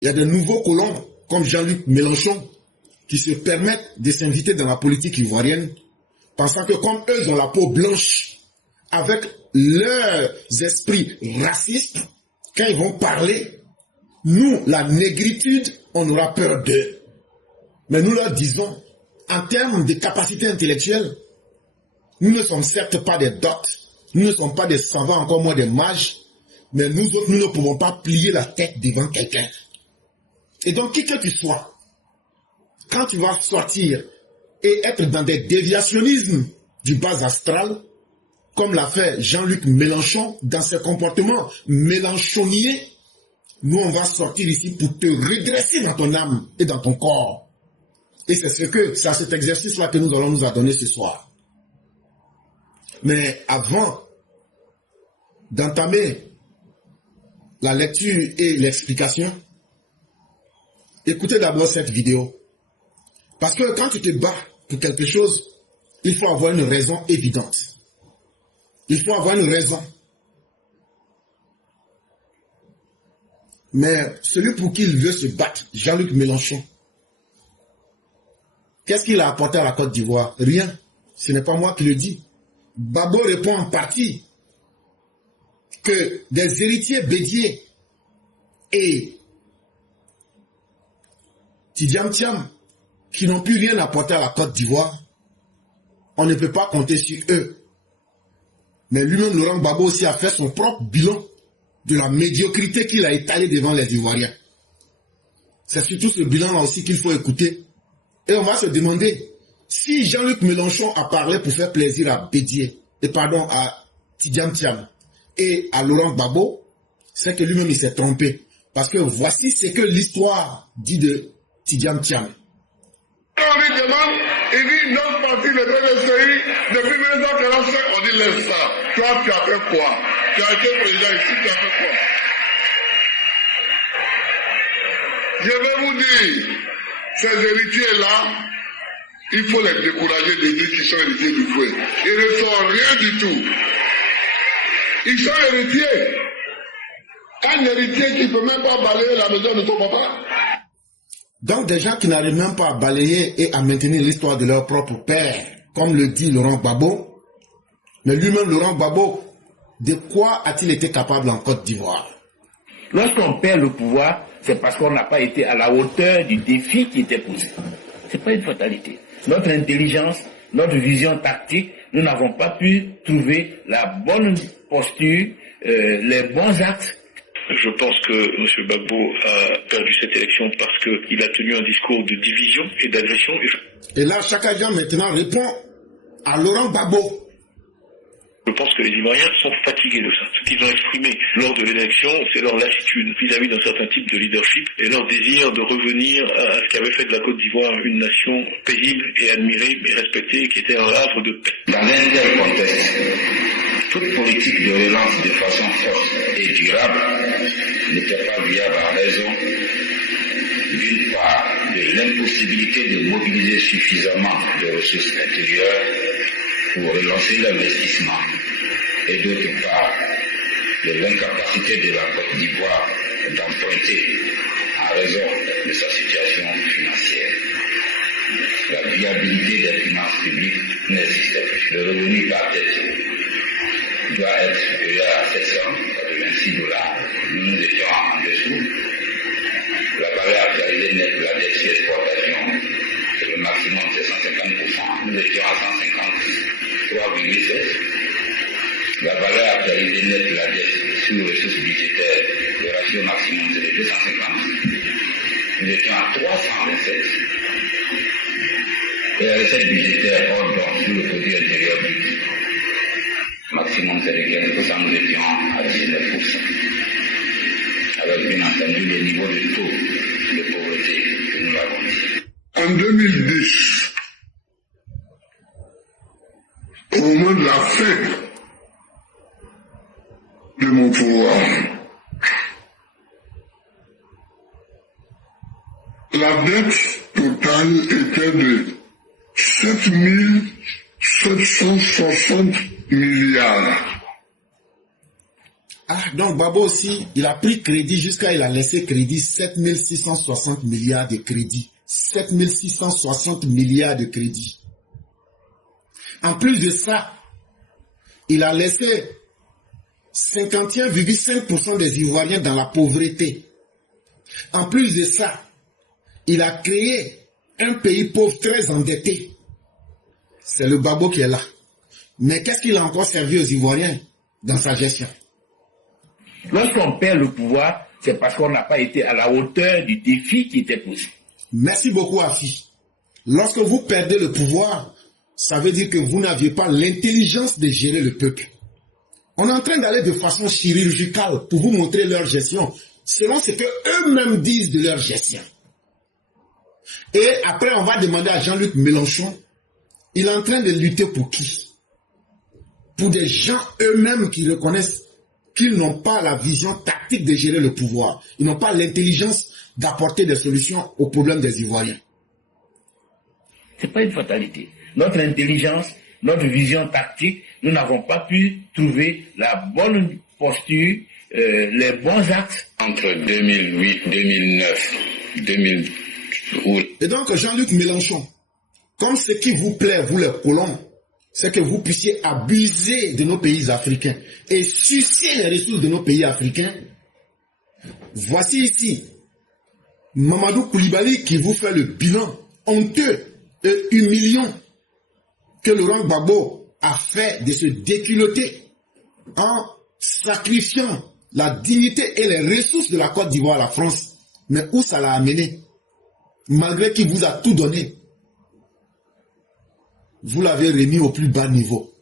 Il y a de nouveaux colons, comme Jean-Luc Mélenchon, qui se permettent de s'inviter dans la politique ivoirienne, pensant que comme eux, ils ont la peau blanche, avec leurs esprits racistes, quand ils vont parler, nous, la négritude, on aura peur d'eux. Mais nous leur disons, en termes de capacité intellectuelle, nous ne sommes certes pas des docs, nous ne sommes pas des savants, encore moins des mages, mais nous autres, nous ne pouvons pas plier la tête devant quelqu'un. Et donc, qui que tu sois, quand tu vas sortir et être dans des déviationnismes du bas astral, comme l'a fait Jean-Luc Mélenchon dans ses comportements mélenchoniers, nous, on va sortir ici pour te redresser dans ton âme et dans ton corps. Et c'est cet exercice-là que nous allons nous donner ce soir. Mais avant d'entamer la lecture et l'explication, écoutez d'abord cette vidéo. Parce que quand tu te bats pour quelque chose, il faut avoir une raison évidente. Il faut avoir une raison. Mais celui pour qui il veut se battre, Jean-Luc Mélenchon, qu'est-ce qu'il a apporté à la Côte d'Ivoire? Rien. Ce n'est pas moi qui le dis. Babo répond en partie que des héritiers Bédié et Tidjam Thiam, qui n'ont plus rien apporté à la Côte d'Ivoire, on ne peut pas compter sur eux. Mais lui-même, Laurent Gbagbo aussi a fait son propre bilan de la médiocrité qu'il a étalée devant les Ivoiriens. C'est surtout ce bilan-là aussi qu'il faut écouter. Et on va se demander, si Jean-Luc Mélenchon a parlé pour faire plaisir à Bédié, à Tidjam Thiam et à Laurent Gbagbo, c'est que lui-même il s'est trompé. Parce que voici ce que l'histoire dit de Tidjam Thiam. On lui demande, il dit non parti le PDCI, depuis 1945, on dit laisse ça. Toi, tu as fait quoi? Tu as été président ici, tu as fait quoi? Je vais vous dire, ces héritiers-là, il faut les décourager de dire qu'ils sont héritiers du fouet. Ils ne sont rien du tout. Ils sont héritiers. Un héritier qui ne peut même pas balayer la maison de ton papa. Donc des gens qui n'arrivent même pas à balayer et à maintenir l'histoire de leur propre père, comme le dit Laurent Gbagbo. Mais lui-même, Laurent Gbagbo, de quoi a-t-il été capable en Côte d'Ivoire? Lorsqu'on perd le pouvoir, c'est parce qu'on n'a pas été à la hauteur du défi qui était posé. Ce n'est pas une fatalité. Notre intelligence, notre vision tactique, nous n'avons pas pu trouver la bonne posture, les bons axes. Je pense que M. Gbagbo a perdu cette élection parce qu'il a tenu un discours de division et d'agression. Et là, chaque agent maintenant répond à Laurent Gbagbo. Je pense que les Ivoiriens sont fatigués de ça. Ce qu'ils ont exprimé lors de l'élection, c'est leur lassitude vis-à-vis d'un certain type de leadership et leur désir de revenir à ce qui avait fait de la Côte d'Ivoire une nation paisible et admirée et respectée, qui était un havre de paix. Dans un tel contexte, toute politique de relance de façon forte et durable n'était pas viable en raison, d'une part, de l'impossibilité de mobiliser suffisamment de ressources intérieures pour relancer l'investissement, et d'autre part, de l'incapacité de la Côte d'Ivoire d'emprunter en raison de sa situation financière. La viabilité des finances publiques n'existait plus. Le revenu par tête doit être supérieur à $786. Nous étions en dessous. La valeur actualisée nette de la dette sur exportation, le maximum c'est 150%. Nous étions à 153,7. La valeur actualisée nette de la dette sur ressources budgétaires, le ratio maximum c'est de 250. Nous étions à 327. Et la recette budgétaire hors donc sur le produit intérieur brut, maximum c'est de 15%, nous étions à 19%. Avec bien entendu le niveau de taux de pauvreté que nous avons dit. En 2010, au moment de la fin de mon pouvoir, la dette totale était de 7 760 milliards. Ah, Donc Gbagbo aussi, il a pris crédit jusqu'à, il a laissé crédit 7660 milliards de crédits. 7660 milliards de crédits. En plus de ça, il a laissé 51,5% des Ivoiriens dans la pauvreté. En plus de ça, il a créé un pays pauvre très endetté. C'est le Gbagbo qui est là. Mais qu'est-ce qu'il a encore servi aux Ivoiriens dans sa gestion? Lorsqu'on perd le pouvoir, c'est parce qu'on n'a pas été à la hauteur du défi qui était posé. Merci beaucoup, Afi. Lorsque vous perdez le pouvoir, ça veut dire que vous n'aviez pas l'intelligence de gérer le peuple. On est en train d'aller de façon chirurgicale pour vous montrer leur gestion, selon ce que eux-mêmes disent de leur gestion. Et après, on va demander à Jean-Luc Mélenchon, il est en train de lutter pour qui? Pour des gens eux-mêmes qui reconnaissent qu'ils n'ont pas la vision tactique de gérer le pouvoir. Ils n'ont pas l'intelligence d'apporter des solutions aux problèmes des Ivoiriens. Ce n'est pas une fatalité. Notre intelligence, notre vision tactique, nous n'avons pas pu trouver la bonne posture, les bons axes. Entre 2008, 2009, 2000... Et donc Jean-Luc Mélenchon, comme ce qui vous plaît, vous les colons, c'est que vous puissiez abuser de nos pays africains et sucer les ressources de nos pays africains. Voici ici Mamadou Koulibaly qui vous fait le bilan honteux et humiliant que Laurent Gbagbo a fait de se déculotter en sacrifiant la dignité et les ressources de la Côte d'Ivoire à la France. Mais où ça l'a amené? Malgré qu'il vous a tout donné, vous l'avez remis au plus bas niveau.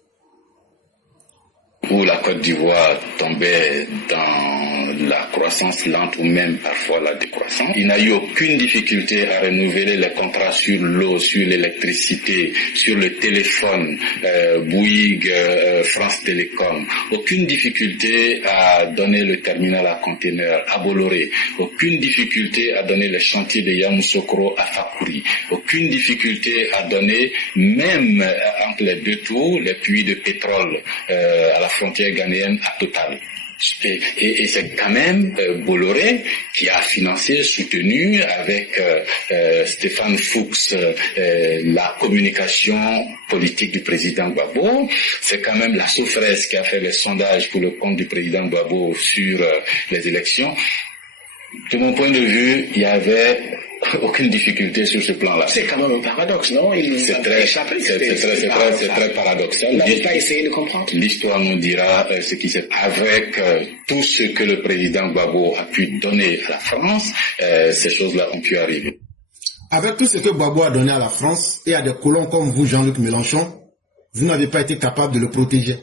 Où la Côte d'Ivoire tombait dans la croissance lente ou même parfois la décroissance. Il n'a eu aucune difficulté à renouveler les contrats sur l'eau, sur l'électricité, sur le téléphone, Bouygues, France Télécom. Aucune difficulté à donner le terminal à conteneurs à Bolloré. Aucune difficulté à donner les chantiers de Yamoussoukro à Fakuri. Aucune difficulté à donner, même entre les deux tours, les puits de pétrole à la frontière ghanéenne à Total. Et c'est quand même Bolloré qui a financé, soutenu avec Stéphane Fuchs la communication politique du président Gbagbo. C'est quand même la Sofres qui a fait les sondages pour le compte du président Gbagbo sur les élections. De mon point de vue, il y avait aucune difficulté sur ce plan-là. C'est quand même un paradoxe, non? C'est très paradoxal. On n'a pas essayé de comprendre. L'histoire nous dira ce qui s'est avec tout ce que le président Gbagbo a pu donner à la France, ces choses-là ont pu arriver. Avec tout ce que Gbagbo a donné à la France et à des colons comme vous, Jean-Luc Mélenchon, vous n'avez pas été capable de le protéger.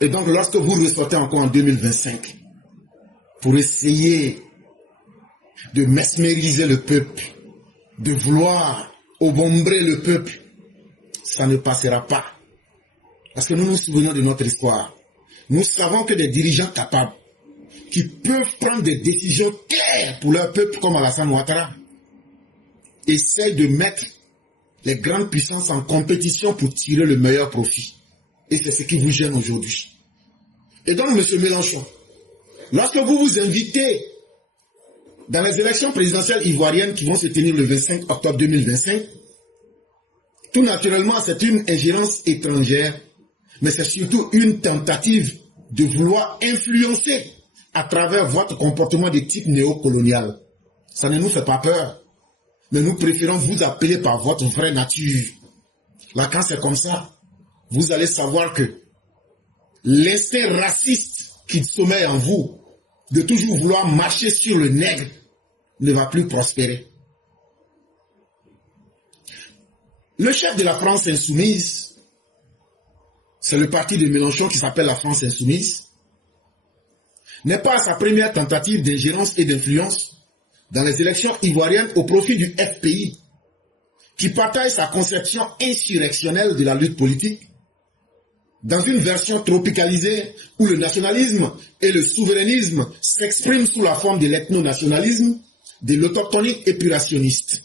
Et donc, lorsque vous ressortez encore en 2025 pour essayer de mesmériser le peuple, de vouloir obomber le peuple, ça ne passera pas. Parce que nous nous souvenons de notre histoire. Nous savons que des dirigeants capables, qui peuvent prendre des décisions claires pour leur peuple, comme Alassane Ouattara, essayent de mettre les grandes puissances en compétition pour tirer le meilleur profit. Et c'est ce qui vous gêne aujourd'hui. Et donc, M. Mélenchon, lorsque vous vous invitez dans les élections présidentielles ivoiriennes qui vont se tenir le 25 octobre 2025, tout naturellement, c'est une ingérence étrangère, mais c'est surtout une tentative de vouloir influencer à travers votre comportement de type néocolonial. Ça ne nous fait pas peur, mais nous préférons vous appeler par votre vraie nature. Là, quand c'est comme ça, vous allez savoir que l'instinct raciste qui sommeille en vous, de toujours vouloir marcher sur le nègre, ne va plus prospérer. Le chef de la France insoumise, c'est le parti de Mélenchon qui s'appelle la France insoumise, n'est pas à sa première tentative d'ingérence et d'influence dans les élections ivoiriennes au profit du FPI, qui partage sa conception insurrectionnelle de la lutte politique, dans une version tropicalisée où le nationalisme et le souverainisme s'expriment sous la forme de l'ethno-nationalisme, de l'autochtonie épurationniste.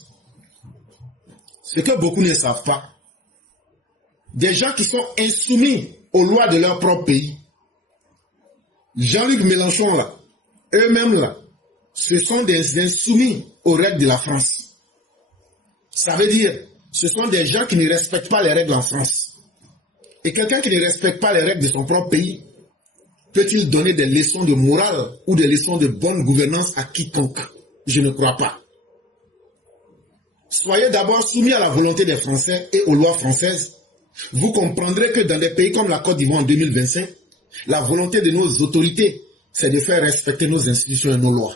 Ce que beaucoup ne savent pas, des gens qui sont insoumis aux lois de leur propre pays Jean-Luc Mélenchon, là, eux-mêmes, là, ce sont des insoumis aux règles de la France. Ça veut dire, ce sont des gens qui ne respectent pas les règles en France. Et quelqu'un qui ne respecte pas les règles de son propre pays, peut-il donner des leçons de morale ou des leçons de bonne gouvernance à quiconque? Je ne crois pas. Soyez d'abord soumis à la volonté des Français et aux lois françaises. Vous comprendrez que dans des pays comme la Côte d'Ivoire en 2025, la volonté de nos autorités, c'est de faire respecter nos institutions et nos lois.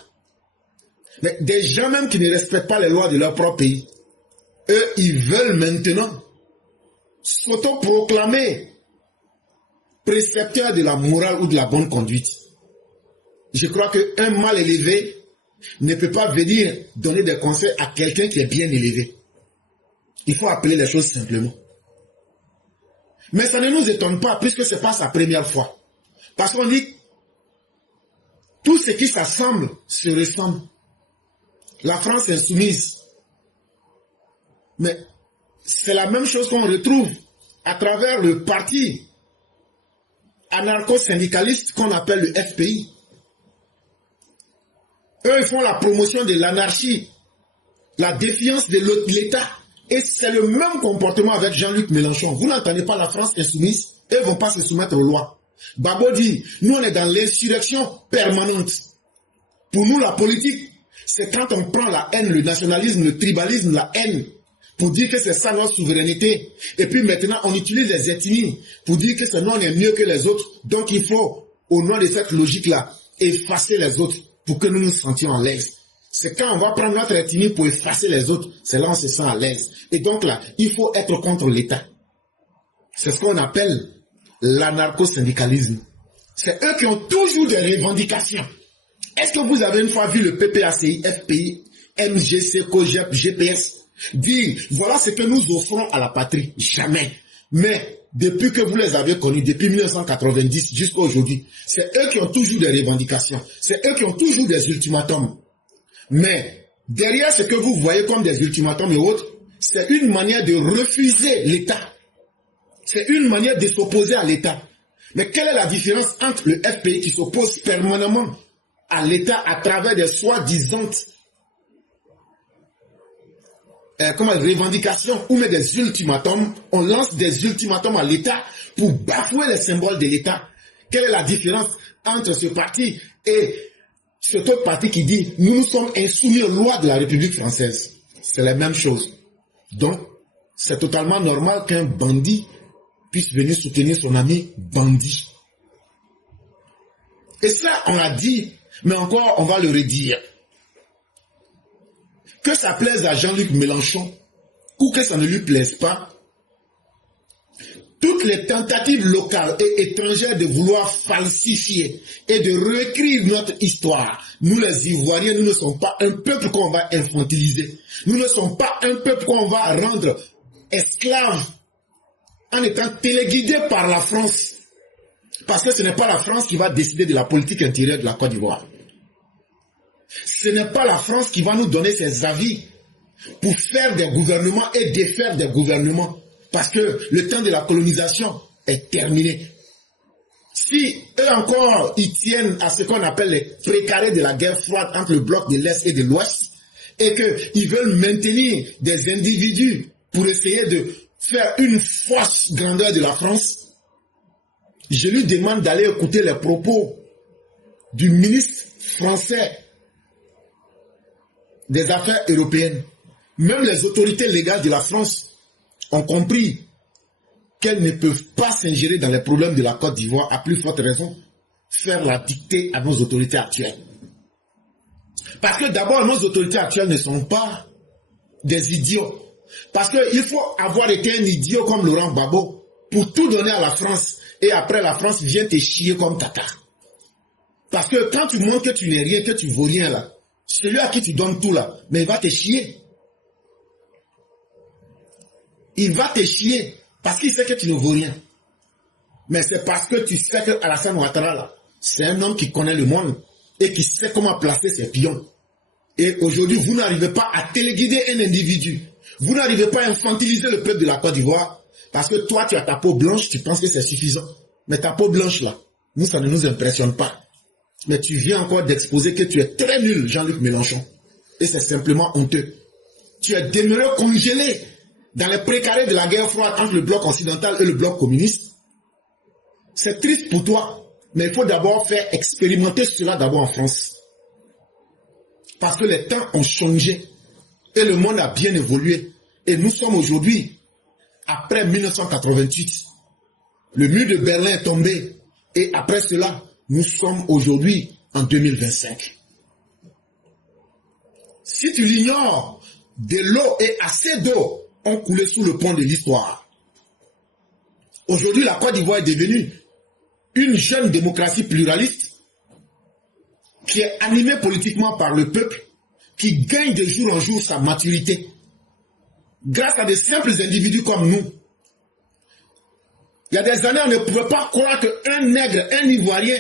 Mais des gens même qui ne respectent pas les lois de leur propre pays, eux, ils veulent maintenant s'autoproclamer précepteurs de la morale ou de la bonne conduite. Je crois qu'un mal élevé ne peut pas venir donner des conseils à quelqu'un qui est bien élevé. Il faut appeler les choses simplement. Mais ça ne nous étonne pas puisque ce n'est pas sa première fois. Parce qu'on dit tout ce qui s'assemble se ressemble. La France est insoumise. Mais c'est la même chose qu'on retrouve à travers le parti anarcho-syndicaliste qu'on appelle le FPI. Eux, ils font la promotion de l'anarchie, la défiance de l'État. Et c'est le même comportement avec Jean-Luc Mélenchon. Vous n'entendez pas la France insoumise, eux ne vont pas se soumettre aux lois. Gbagbo dit, nous on est dans l'insurrection permanente. Pour nous, la politique, c'est quand on prend la haine, le nationalisme, le tribalisme, la haine, pour dire que c'est ça notre souveraineté. Et puis maintenant, on utilise les ethnies pour dire que c'est nous on est mieux que les autres. Donc il faut, au nom de cette logique-là, effacer les autres pour que nous nous sentions à l'aise. C'est quand on va prendre notre ethnie pour effacer les autres, c'est là on se sent à l'aise. Et donc là, il faut être contre l'État. C'est ce qu'on appelle l'anarcho-syndicalisme. C'est eux qui ont toujours des revendications. Est-ce que vous avez une fois vu le PPACI, FPI, MGC, COGEP, GPS dire voilà ce que nous offrons à la patrie? Jamais. Mais depuis que vous les avez connus, depuis 1990 jusqu'à aujourd'hui, c'est eux qui ont toujours des revendications. C'est eux qui ont toujours des ultimatums. Mais derrière ce que vous voyez comme des ultimatums et autres, c'est une manière de refuser l'État. C'est une manière de s'opposer à l'État. Mais quelle est la différence entre le FPI qui s'oppose permanemment à l'État à travers des soi-disant revendications ou même des ultimatums? On lance des ultimatums à l'État pour bafouer les symboles de l'État. Quelle est la différence entre ce parti et cet autre parti qui dit « Nous sommes insoumis aux lois de la République française ». C'est la même chose. Donc, c'est totalement normal qu'un bandit puisse venir soutenir son ami bandit. Et ça, on l'a dit, mais encore, on va le redire. Que ça plaise à Jean-Luc Mélenchon ou que ça ne lui plaise pas, toutes les tentatives locales et étrangères de vouloir falsifier et de réécrire notre histoire, nous les Ivoiriens, nous ne sommes pas un peuple qu'on va infantiliser. Nous ne sommes pas un peuple qu'on va rendre esclave en étant téléguidé par la France. Parce que ce n'est pas la France qui va décider de la politique intérieure de la Côte d'Ivoire. Ce n'est pas la France qui va nous donner ses avis pour faire des gouvernements et défaire des gouvernements. Parce que le temps de la colonisation est terminé. Si eux encore, ils tiennent à ce qu'on appelle les précarés de la guerre froide entre le bloc de l'Est et de l'Ouest, et qu'ils veulent maintenir des individus pour essayer de faire une fausse grandeur de la France, je lui demande d'aller écouter les propos du ministre français des Affaires européennes. Même les autorités légales de la France ont compris qu'elles ne peuvent pas s'ingérer dans les problèmes de la Côte d'Ivoire, à plus forte raison, faire la dictée à nos autorités actuelles. Parce que d'abord, nos autorités actuelles ne sont pas des idiots. Parce qu'il faut avoir été un idiot comme Laurent Gbagbo pour tout donner à la France. Et après, la France vient te chier comme tata. Parce que quand tu montres que tu n'es rien, que tu ne vaux rien là, celui à qui tu donnes tout là, mais il va te chier. Il va te chier parce qu'il sait que tu ne vaux rien. Mais c'est parce que tu sais que Alassane Ouattara là, c'est un homme qui connaît le monde et qui sait comment placer ses pions. Et aujourd'hui, vous n'arrivez pas à téléguider un individu. Vous n'arrivez pas à infantiliser le peuple de la Côte d'Ivoire parce que toi, tu as ta peau blanche, tu penses que c'est suffisant. Mais ta peau blanche là, nous, ça ne nous impressionne pas. Mais tu viens encore d'exposer que tu es très nul, Jean-Luc Mélenchon. Et c'est simplement honteux. Tu es demeuré congelé dans les précarés de la guerre froide entre le bloc occidental et le bloc communiste. C'est triste pour toi, mais il faut d'abord faire expérimenter cela d'abord en France. Parce que les temps ont changé et le monde a bien évolué. Et nous sommes aujourd'hui, après 1988, le mur de Berlin est tombé. Et après cela, nous sommes aujourd'hui en 2025. Si tu l'ignores, de l'eau et assez d'eau ont coulé sous le pont de l'histoire. Aujourd'hui, la Côte d'Ivoire est devenue une jeune démocratie pluraliste qui est animée politiquement par le peuple, qui gagne de jour en jour sa maturité grâce à des simples individus comme nous. Il y a des années, on ne pouvait pas croire qu'un nègre, un Ivoirien,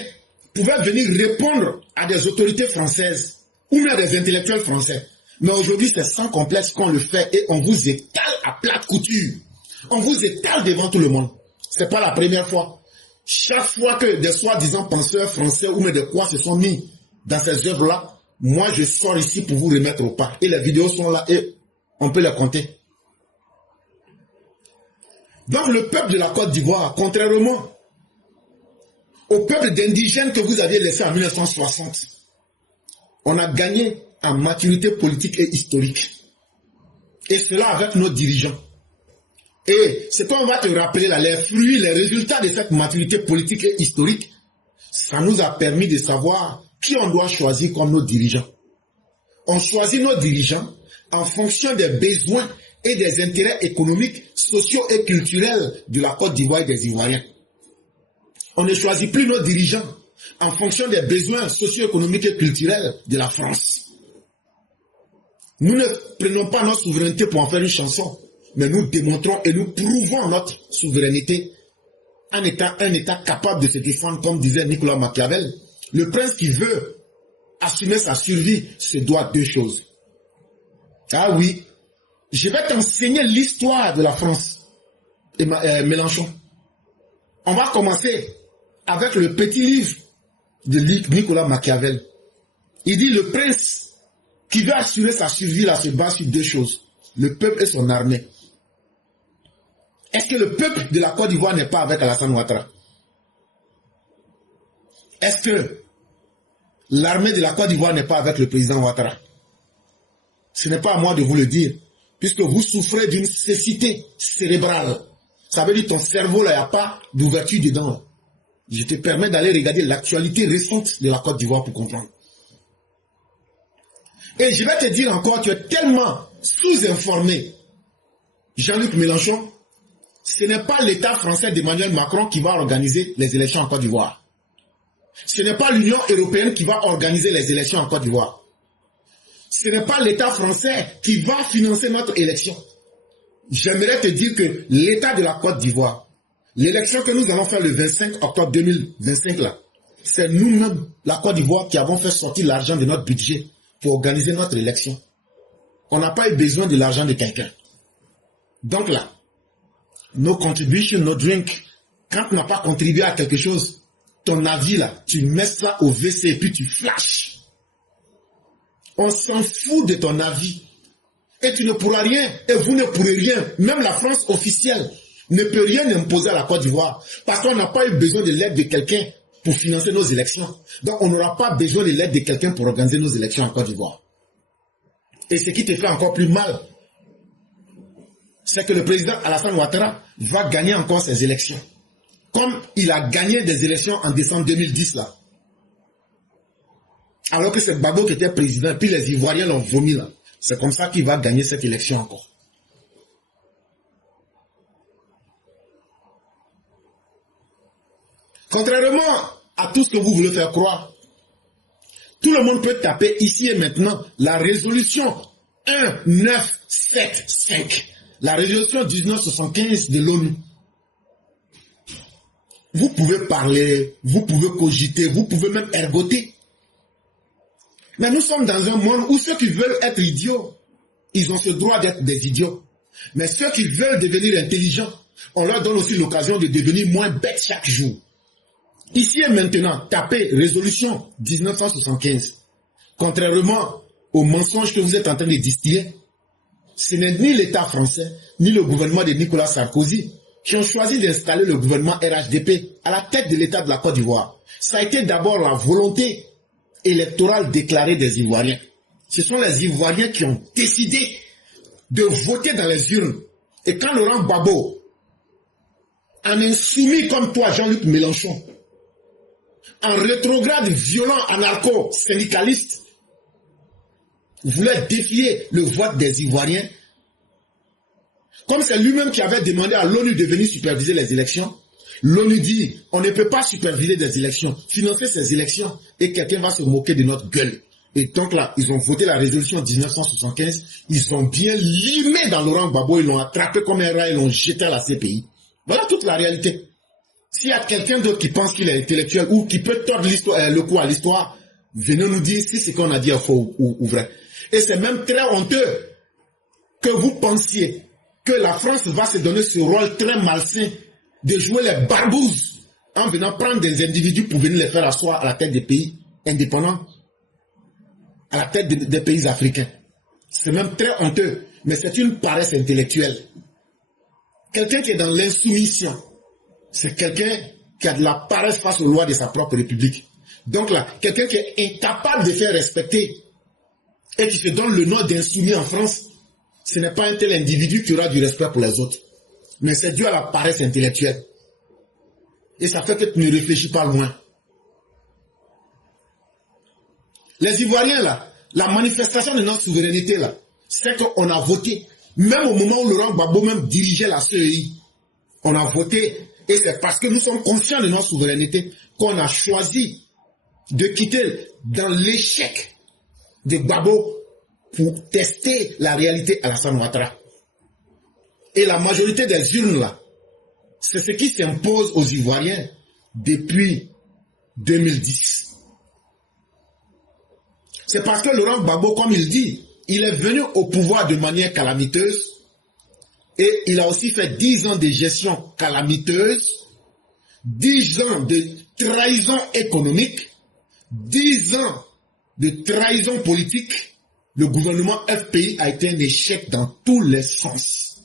pouvait venir répondre à des autorités françaises ou même à des intellectuels français. Mais aujourd'hui, c'est sans complexe qu'on le fait et on vous étale à plate couture. On vous étale devant tout le monde. Ce n'est pas la première fois. Chaque fois que des soi-disant penseurs français ou même de quoi se sont mis dans ces œuvres-là, moi je sors ici pour vous remettre au pas. Et les vidéos sont là et on peut les compter. Donc le peuple de la Côte d'Ivoire, contrairement au peuple d'indigènes que vous aviez laissé en 1960, on a gagné en maturité politique et historique. Et cela avec nos dirigeants. Et ce qu'on va te rappeler là, les fruits, les résultats de cette maturité politique et historique, ça nous a permis de savoir qui on doit choisir comme nos dirigeants. On choisit nos dirigeants en fonction des besoins et des intérêts économiques, sociaux et culturels de la Côte d'Ivoire et des Ivoiriens. On ne choisit plus nos dirigeants en fonction des besoins socio-économiques et culturels de la France. Nous ne prenons pas notre souveraineté pour en faire une chanson, mais nous démontrons et nous prouvons notre souveraineté en étant un État capable de se défendre, comme disait Nicolas Machiavel. Le prince qui veut assumer sa survie se doit deux choses. Ah oui, je vais t'enseigner l'histoire de la France, et Mélenchon. On va commencer avec le petit livre de Nicolas Machiavel. Il dit le prince qui veut assurer sa survie là se base sur deux choses. Le peuple et son armée. Est-ce que le peuple de la Côte d'Ivoire n'est pas avec Alassane Ouattara? Est-ce que l'armée de la Côte d'Ivoire n'est pas avec le président Ouattara? Ce n'est pas à moi de vous le dire, puisque vous souffrez d'une cécité cérébrale. Ça veut dire que ton cerveau là, il n'y a pas d'ouverture dedans. Je te permets d'aller regarder l'actualité récente de la Côte d'Ivoire pour comprendre. Et je vais te dire encore, tu es tellement sous-informé, Jean-Luc Mélenchon, ce n'est pas l'État français d'Emmanuel Macron qui va organiser les élections en Côte d'Ivoire. Ce n'est pas l'Union européenne qui va organiser les élections en Côte d'Ivoire. Ce n'est pas l'État français qui va financer notre élection. J'aimerais te dire que l'État de la Côte d'Ivoire, l'élection que nous allons faire le 25 octobre 2025 là, c'est nous-mêmes, la Côte d'Ivoire, qui avons fait sortir l'argent de notre budget pour organiser notre élection. On n'a pas eu besoin de l'argent de quelqu'un. Donc là, nos contributions, nos drinks, quand tu n'as pas contribué à quelque chose, ton avis là, tu mets ça au WC et puis tu flashes. On s'en fout de ton avis. Et tu ne pourras rien, et vous ne pourrez rien. Même la France officielle ne peut rien imposer à la Côte d'Ivoire. Parce qu'on n'a pas eu besoin de l'aide de quelqu'un pour financer nos élections. Donc on n'aura pas besoin de l'aide de quelqu'un pour organiser nos élections en Côte d'Ivoire. Et ce qui te fait encore plus mal, c'est que le président Alassane Ouattara va gagner encore ses élections. Comme il a gagné des élections en décembre 2010 là. Alors que c'est Gbagbo qui était président, et puis les Ivoiriens l'ont vomi là. C'est comme ça qu'il va gagner cette élection encore. Contrairement à tout ce que vous voulez faire croire, tout le monde peut taper ici et maintenant la résolution 1975, la résolution 1975 de l'ONU. Vous pouvez parler, vous pouvez cogiter, vous pouvez même ergoter. Mais nous sommes dans un monde où ceux qui veulent être idiots, ils ont ce droit d'être des idiots. Mais ceux qui veulent devenir intelligents, on leur donne aussi l'occasion de devenir moins bêtes chaque jour. Ici et maintenant, tapez résolution 1975. Contrairement aux mensonges que vous êtes en train de distiller, ce n'est ni l'État français, ni le gouvernement de Nicolas Sarkozy qui ont choisi d'installer le gouvernement RHDP à la tête de l'État de la Côte d'Ivoire. Ça a été d'abord la volonté électorale déclarée des Ivoiriens. Ce sont les Ivoiriens qui ont décidé de voter dans les urnes. Et quand Laurent Gbagbo, un insoumis comme toi, Jean-Luc Mélenchon, un rétrograde violent anarcho-syndicaliste, voulait défier le vote des Ivoiriens, comme c'est lui-même qui avait demandé à l'ONU de venir superviser les élections, l'ONU dit, on ne peut pas superviser des élections, financer ces élections, et quelqu'un va se moquer de notre gueule. Et donc là, ils ont voté la résolution 1975, ils ont bien limé dans Laurent Gbagbo, ils l'ont attrapé comme un rat, ils l'ont jeté à la CPI. Voilà toute la réalité. S'il y a quelqu'un d'autre qui pense qu'il est intellectuel ou qui peut tordre le cou à l'histoire, venez nous dire si ce qu'on a dit est faux ou vrai. Et c'est même très honteux que vous pensiez que la France va se donner ce rôle très malsain de jouer les barbouzes en venant prendre des individus pour venir les faire asseoir à la tête des pays indépendants, à la tête des pays africains. C'est même très honteux, mais c'est une paresse intellectuelle. Quelqu'un qui est dans l'insoumission, c'est quelqu'un qui a de la paresse face aux lois de sa propre république. Donc là, quelqu'un qui est incapable de faire respecter et qui se donne le nom d'insoumis en France, ce n'est pas un tel individu qui aura du respect pour les autres. Mais c'est dû à la paresse intellectuelle. Et ça fait que tu ne réfléchis pas loin. Les Ivoiriens là, la manifestation de notre souveraineté là, c'est qu'on a voté. Même au moment où Laurent Gbagbo même dirigeait la CEI, on a voté. Et c'est parce que nous sommes conscients de notre souveraineté qu'on a choisi de quitter dans l'échec de Gbagbo pour tester la réalité à Alassane Ouattara. Et la majorité des urnes là, c'est ce qui s'impose aux Ivoiriens depuis 2010. C'est parce que Laurent Gbagbo, comme il dit, il est venu au pouvoir de manière calamiteuse et il a aussi fait 10 ans de gestion calamiteuse, 10 ans de trahison économique, 10 ans de trahison politique. Le gouvernement FPI a été un échec dans tous les sens.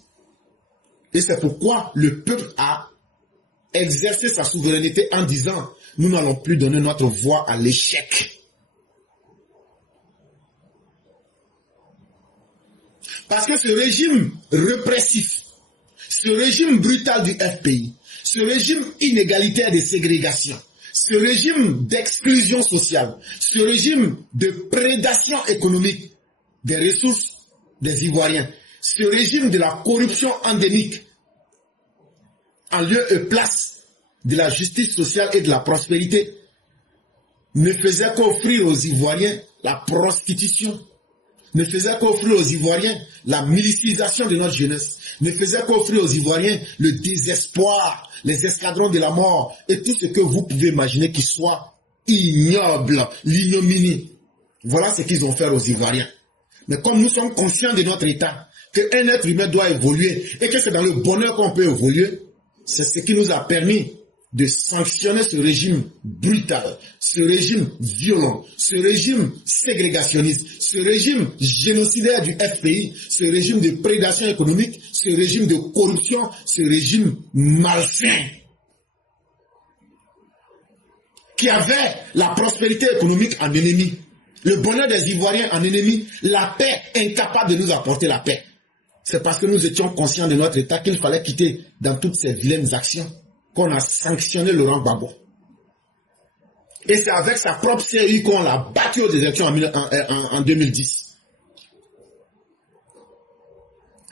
Et c'est pourquoi le peuple a exercé sa souveraineté en disant « Nous n'allons plus donner notre voix à l'échec ». Parce que ce régime répressif, ce régime brutal du FPI, ce régime inégalitaire de ségrégation, ce régime d'exclusion sociale, ce régime de prédation économique des ressources des Ivoiriens, ce régime de la corruption endémique en lieu et place de la justice sociale et de la prospérité ne faisait qu'offrir aux Ivoiriens la prostitution, ne faisait qu'offrir aux Ivoiriens la milicisation de notre jeunesse, ne faisait qu'offrir aux Ivoiriens le désespoir, les escadrons de la mort et tout ce que vous pouvez imaginer qui soit ignoble, l'ignominie. Voilà ce qu'ils ont fait aux Ivoiriens. Mais comme nous sommes conscients de notre état, qu'un être humain doit évoluer et que c'est dans le bonheur qu'on peut évoluer, c'est ce qui nous a permis de sanctionner ce régime brutal, ce régime violent, ce régime ségrégationniste, ce régime génocidaire du FPI, ce régime de prédation économique, ce régime de corruption, ce régime malsain qui avait la prospérité économique en ennemi, le bonheur des Ivoiriens en ennemi, la paix incapable de nous apporter la paix. C'est parce que nous étions conscients de notre état qu'il fallait quitter dans toutes ces vilaines actions qu'on a sanctionné Laurent Gbagbo. Et c'est avec sa propre CEI qu'on l'a battu aux élections en 2010.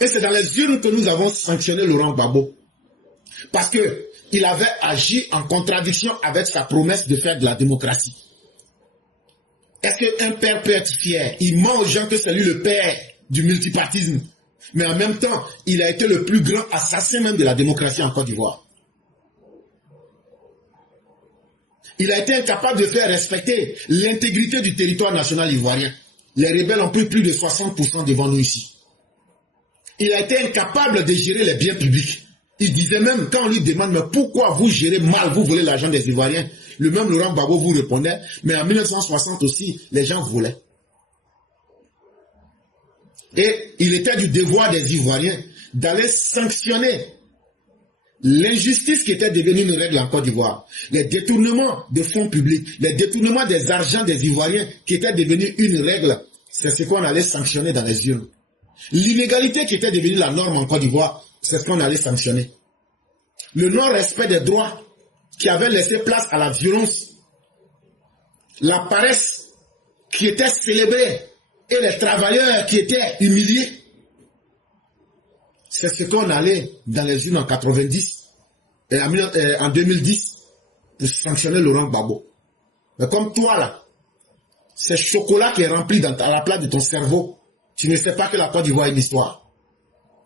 Et c'est dans les urnes que nous avons sanctionné Laurent Gbagbo. Parce qu'il avait agi en contradiction avec sa promesse de faire de la démocratie. Est-ce qu'un père peut être fier? Il ment aux gens que c'est lui le père du multipartisme. Mais en même temps, il a été le plus grand assassin même de la démocratie en Côte d'Ivoire. Il a été incapable de faire respecter l'intégrité du territoire national ivoirien. Les rebelles ont pris plus de 60% devant nous ici. Il a été incapable de gérer les biens publics. Il disait même, quand on lui demande, mais pourquoi vous gérez mal, vous volez l'argent des Ivoiriens? Le même Laurent Gbagbo vous répondait, mais en 1960 aussi, les gens volaient. Et il était du devoir des Ivoiriens d'aller sanctionner l'injustice qui était devenue une règle en Côte d'Ivoire. Les détournements de fonds publics, les détournements des argents des Ivoiriens qui étaient devenus une règle, c'est ce qu'on allait sanctionner dans les urnes. L'inégalité qui était devenue la norme en Côte d'Ivoire, c'est ce qu'on allait sanctionner. Le non-respect des droits qui avait laissé place à la violence, la paresse qui était célébrée et les travailleurs qui étaient humiliés. C'est ce qu'on allait dans les urnes en 90 et en 2010 pour sanctionner Laurent Gbagbo. Mais comme toi là, c'est chocolat qui est rempli à la place de ton cerveau. Tu ne sais pas que la Côte d'Ivoire est une histoire.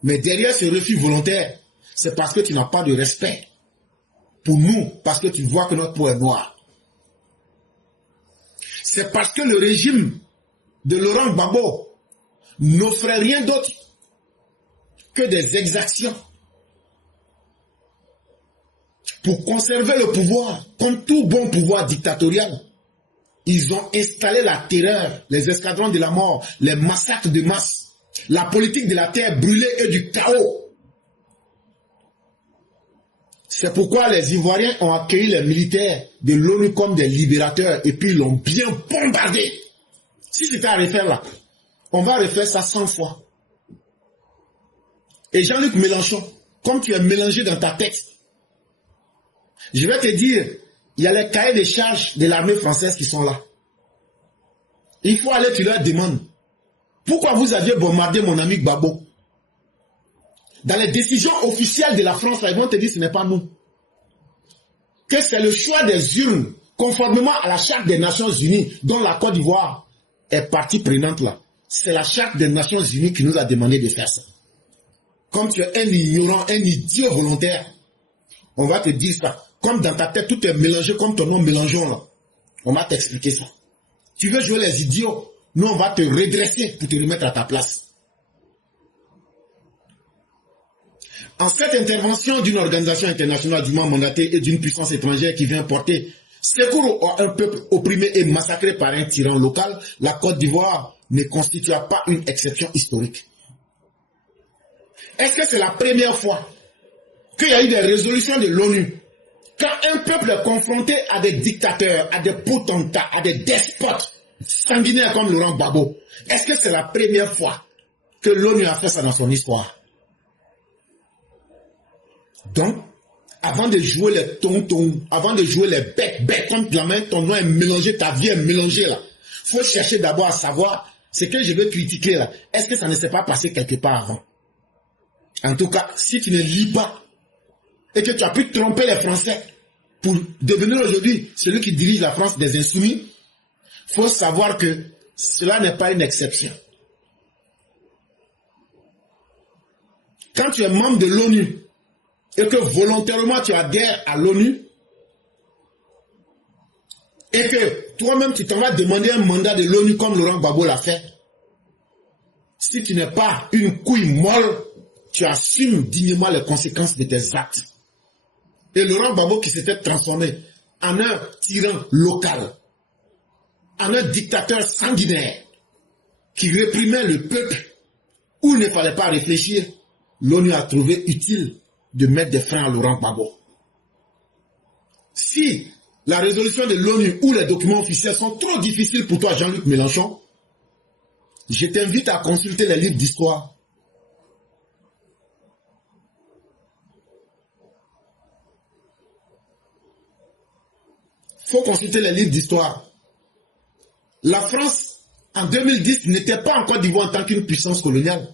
Mais derrière ce refus volontaire, c'est parce que tu n'as pas de respect pour nous, parce que tu vois que notre peau est noire. C'est parce que le régime de Laurent Gbagbo n'offrait rien d'autre que des exactions pour conserver le pouvoir. Comme tout bon pouvoir dictatorial, ils ont installé la terreur, les escadrons de la mort, les massacres de masse, la politique de la terre brûlée et du chaos. C'est pourquoi les Ivoiriens ont accueilli les militaires de l'ONU comme des libérateurs et puis ils l'ont bien bombardé. Si c'était à refaire là, on va refaire ça 100 fois. Et Jean-Luc Mélenchon, comme tu es mélangé dans ta tête, je vais te dire, il y a les cahiers de charges de l'armée française qui sont là. Il faut aller, tu leur demandes, pourquoi vous aviez bombardé mon ami Gbagbo? Dans les décisions officielles de la France, ils vont te dire, ce n'est pas nous. Que c'est le choix des urnes, conformément à la Charte des Nations Unies, dont la Côte d'Ivoire est partie prenante là. C'est la Charte des Nations Unies qui nous a demandé de faire ça. Comme tu es un ignorant, un idiot volontaire, on va te dire ça. Comme dans ta tête, tout est mélangé, comme ton nom mélangeant là. On va t'expliquer ça. Tu veux jouer les idiots, nous on va te redresser pour te remettre à ta place. En cette intervention d'une organisation internationale dûment mandatée et d'une puissance étrangère qui vient porter secours à un peuple opprimé et massacré par un tyran local, la Côte d'Ivoire ne constitue pas une exception historique. Est-ce que c'est la première fois qu'il y a eu des résolutions de l'ONU quand un peuple est confronté à des dictateurs, à des potentats, à des despotes sanguinaires comme Laurent Gbagbo? Est-ce que c'est la première fois que l'ONU a fait ça dans son histoire? Donc, avant de jouer les tontons, avant de jouer les bec-bec, comme la main, ton nom est mélangé, ta vie est mélangée là. Il faut chercher d'abord à savoir ce que je veux critiquer là. Est-ce que ça ne s'est pas passé quelque part avant? En tout cas, si tu ne lis pas et que tu as pu tromper les Français pour devenir aujourd'hui celui qui dirige la France des insoumis, il faut savoir que cela n'est pas une exception. Quand tu es membre de l'ONU et que volontairement tu adhères à l'ONU et que toi-même tu t'en vas demander un mandat de l'ONU comme Laurent Gbagbo l'a fait, si tu n'es pas une couille molle, tu assumes dignement les conséquences de tes actes. Et Laurent Gbagbo qui s'était transformé en un tyran local, en un dictateur sanguinaire qui réprimait le peuple où il ne fallait pas réfléchir, l'ONU a trouvé utile de mettre des freins à Laurent Gbagbo. Si la résolution de l'ONU ou les documents officiels sont trop difficiles pour toi, Jean-Luc Mélenchon, je t'invite à consulter les livres d'histoire. Il faut consulter les livres d'histoire. La France, en 2010, n'était pas en Côte d'Ivoire en tant qu'une puissance coloniale.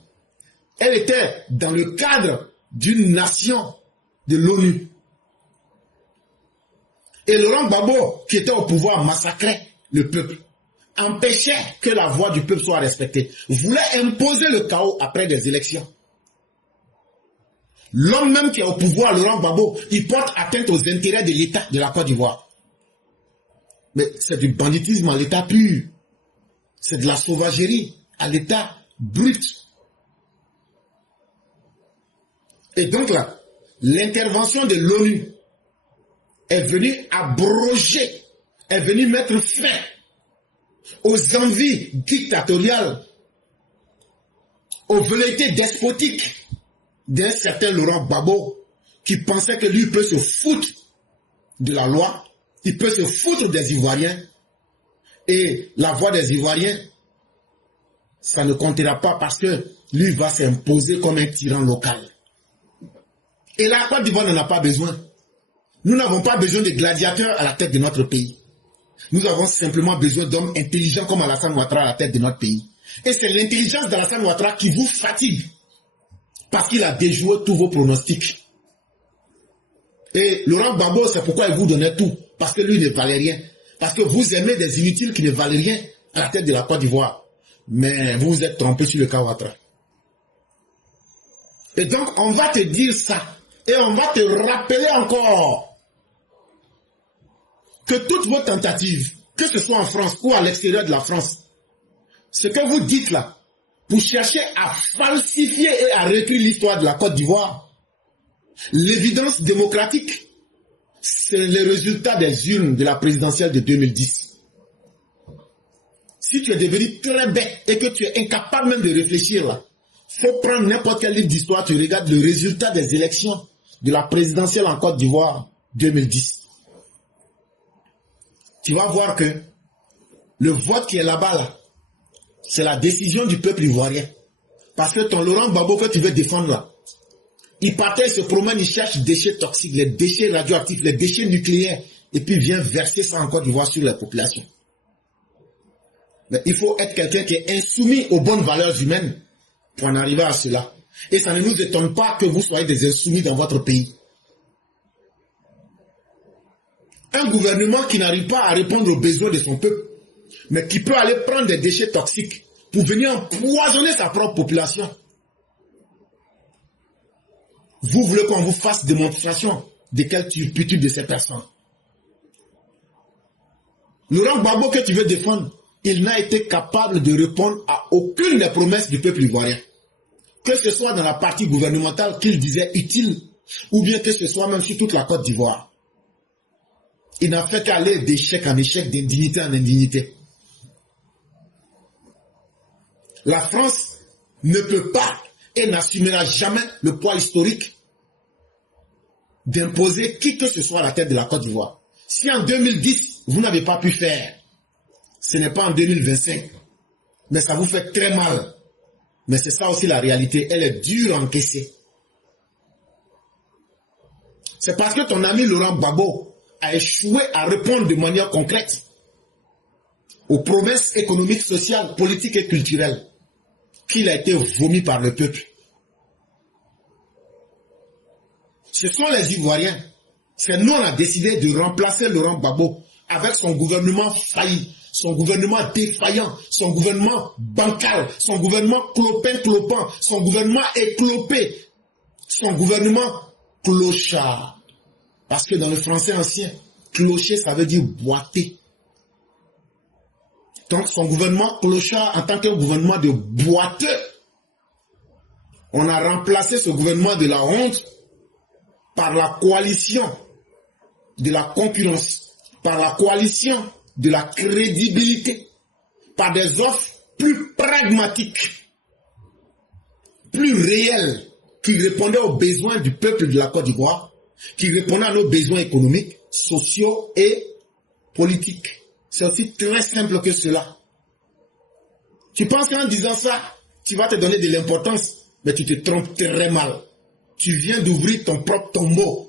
Elle était dans le cadre d'une nation de l'ONU. Et Laurent Gbagbo, qui était au pouvoir, massacrait le peuple, empêchait que la voix du peuple soit respectée, voulait imposer le chaos après des élections. L'homme même qui est au pouvoir, Laurent Gbagbo, il porte atteinte aux intérêts de l'État de la Côte d'Ivoire. Mais c'est du banditisme à l'état pur. C'est de la sauvagerie à l'état brut. Et donc là, l'intervention de l'ONU est venue abroger, est venue mettre fin aux envies dictatoriales, aux velléités despotiques d'un certain Laurent Gbagbo qui pensait que lui peut se foutre de la loi, il peut se foutre des Ivoiriens, et la voix des Ivoiriens, ça ne comptera pas parce que lui va s'imposer comme un tyran local. Et la Côte d'Ivoire n'en a pas besoin. Nous n'avons pas besoin de gladiateurs à la tête de notre pays. Nous avons simplement besoin d'hommes intelligents comme Alassane Ouattara à la tête de notre pays. Et c'est l'intelligence d'Alassane Ouattara qui vous fatigue. Parce qu'il a déjoué tous vos pronostics. Et Laurent Gbagbo, c'est pourquoi il vous donnait tout. Parce que lui ne valait rien. Parce que vous aimez des inutiles qui ne valent rien à la tête de la Côte d'Ivoire. Mais vous vous êtes trompé sur le cas Ouattara. Et donc, on va te dire ça. Et on va te rappeler encore que toutes vos tentatives, que ce soit en France ou à l'extérieur de la France, ce que vous dites là, pour chercher à falsifier et à réécrire l'histoire de la Côte d'Ivoire, l'évidence démocratique, c'est le résultat des urnes de la présidentielle de 2010. Si tu es devenu très bête et que tu es incapable même de réfléchir là, faut prendre n'importe quel livre d'histoire, tu regardes le résultat des élections de la présidentielle en Côte d'Ivoire 2010. Tu vas voir que le vote qui est là-bas, là, c'est la décision du peuple ivoirien. Parce que ton Laurent Gbagbo que tu veux défendre là, il partait, il se promène, il cherche des déchets toxiques, les déchets radioactifs, les déchets nucléaires, et puis vient verser ça en Côte d'Ivoire sur la population. Mais il faut être quelqu'un qui est insoumis aux bonnes valeurs humaines pour en arriver à cela. Et ça ne nous étonne pas que vous soyez des insoumis dans votre pays. Un gouvernement qui n'arrive pas à répondre aux besoins de son peuple, mais qui peut aller prendre des déchets toxiques pour venir empoisonner sa propre population. Vous voulez qu'on vous fasse démonstration de quelle turpitude de ces personnes. Laurent Gbagbo que tu veux défendre, il n'a été capable de répondre à aucune des promesses du peuple ivoirien. Que ce soit dans la partie gouvernementale qu'il disait utile, ou bien que ce soit même sur toute la Côte d'Ivoire. Il n'a fait qu'aller d'échec en échec, d'indignité en indignité. La France ne peut pas et n'assumera jamais le poids historique d'imposer qui que ce soit à la tête de la Côte d'Ivoire. Si en 2010, vous n'avez pas pu faire, ce n'est pas en 2025. Mais ça vous fait très mal. Mais c'est ça aussi la réalité. Elle est dure à encaisser. C'est parce que ton ami Laurent Gbagbo a échoué à répondre de manière concrète aux promesses économiques, sociales, politiques et culturelles qu'il a été vomi par le peuple. Ce sont les Ivoiriens. C'est nous, on a décidé de remplacer Laurent Gbagbo avec son gouvernement failli, son gouvernement défaillant, son gouvernement bancal, son gouvernement clopin-clopant, son gouvernement éclopé, son gouvernement clochard. Parce que dans le français ancien, clocher, ça veut dire boiter. Donc son gouvernement clochard en tant que gouvernement de boiteux, on a remplacé ce gouvernement de la honte par la coalition de la concurrence, par la coalition de la crédibilité, par des offres plus pragmatiques, plus réelles, qui répondaient aux besoins du peuple de la Côte d'Ivoire, qui répondaient à nos besoins économiques, sociaux et politiques. C'est aussi très simple que cela. Tu penses qu'en disant ça, tu vas te donner de l'importance, mais tu te trompes très mal. Tu viens d'ouvrir ton propre tombeau.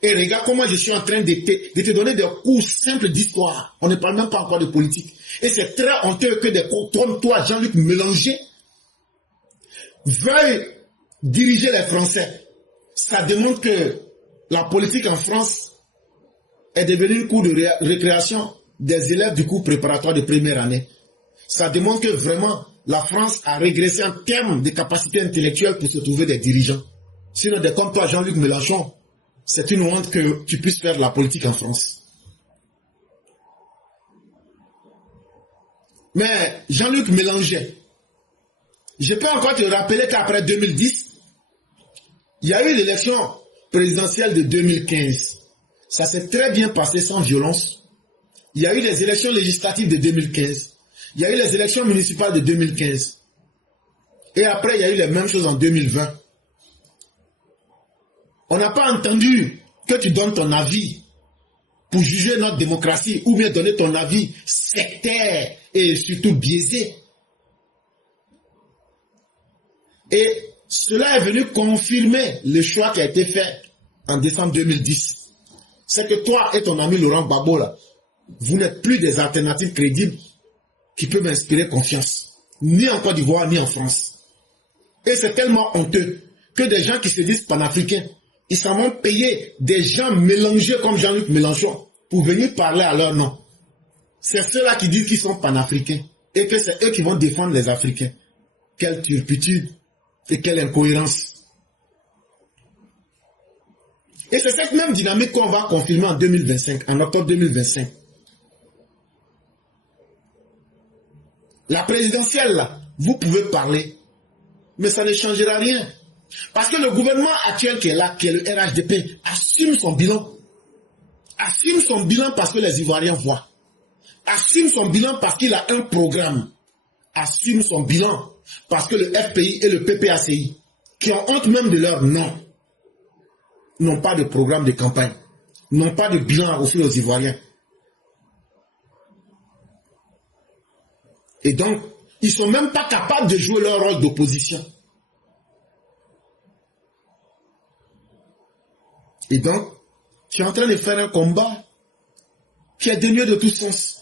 Et regarde comment je suis en train de te donner des cours simples d'histoire. On ne parle même pas encore de politique. Et c'est très honteux que des cours comme toi, Jean-Luc Mélanger, veuillent diriger les Français. Ça démontre que la politique en France est devenue une cour de récréation des élèves du cours préparatoire de première année. Ça démontre que vraiment la France a régressé en termes de capacité intellectuelle pour se trouver des dirigeants. Sinon, des comme toi, Jean-Luc Mélenchon, c'est une honte que tu puisses faire de la politique en France. Mais Jean-Luc Mélanger, je peux encore te rappeler qu'après 2010, il y a eu l'élection présidentielle de 2015, ça s'est très bien passé sans violence. Il y a eu les élections législatives de 2015. Il y a eu les élections municipales de 2015. Et après, il y a eu les mêmes choses en 2020. On n'a pas entendu que tu donnes ton avis pour juger notre démocratie ou bien donner ton avis sectaire et surtout biaisé. Et cela est venu confirmer le choix qui a été fait en décembre 2010. C'est que toi et ton ami Laurent Gbagbo, là, vous n'êtes plus des alternatives crédibles qui peuvent inspirer confiance. Ni en Côte d'Ivoire, ni en France. Et c'est tellement honteux que des gens qui se disent panafricains, ils s'en vont payer des gens mélangés comme Jean-Luc Mélenchon pour venir parler à leur nom. C'est ceux-là qui disent qu'ils sont panafricains et que c'est eux qui vont défendre les Africains. Quelle turpitude et quelle incohérence. Et c'est cette même dynamique qu'on va confirmer en 2025, en octobre 2025. La présidentielle, là, vous pouvez parler, mais ça ne changera rien. Parce que le gouvernement actuel qui est là, qui est le RHDP, assume son bilan. Assume son bilan parce que les Ivoiriens voient. Assume son bilan parce qu'il a un programme. Assume son bilan parce que le FPI et le PPACI, qui ont honte même de leur nom, n'ont pas de programme de campagne, n'ont pas de bilan à offrir aux Ivoiriens. Et donc, ils ne sont même pas capables de jouer leur rôle d'opposition. Et donc, tu es en train de faire un combat qui est dénué de tout sens.